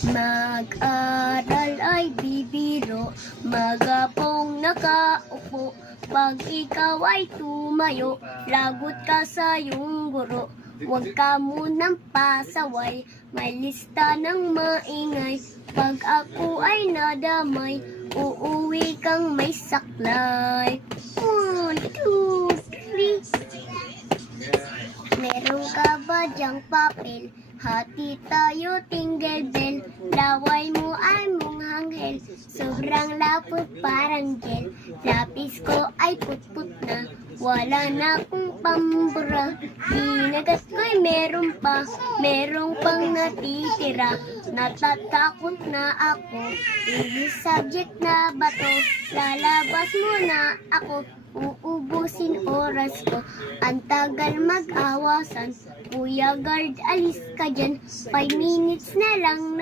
Mag-aral ay bibiro, magapong nakaupo. Pag ikaw ay tumayo, lagot ka sa iyong guro. Huwag ka munang pasaway, may lista ng maingay. Pag ako ay nadamay, uuwi kang may saklay. 1, 2, 3. Meron ka ba diyang papel? Hati tayo, tingle bell. Laway mo ay mong hanghel, sobrang lapot parang gel. Lapis ko ay putput na, wala na akong pambura. Ginagat ko'y meron pang natitira. Natatakot na ako, English subject na ba to? Lalabas mo na ako, uubusin oras ko. Ang tagal mag-awasan, Kuya Guard, alis ka dyan. 5 minutes na lang na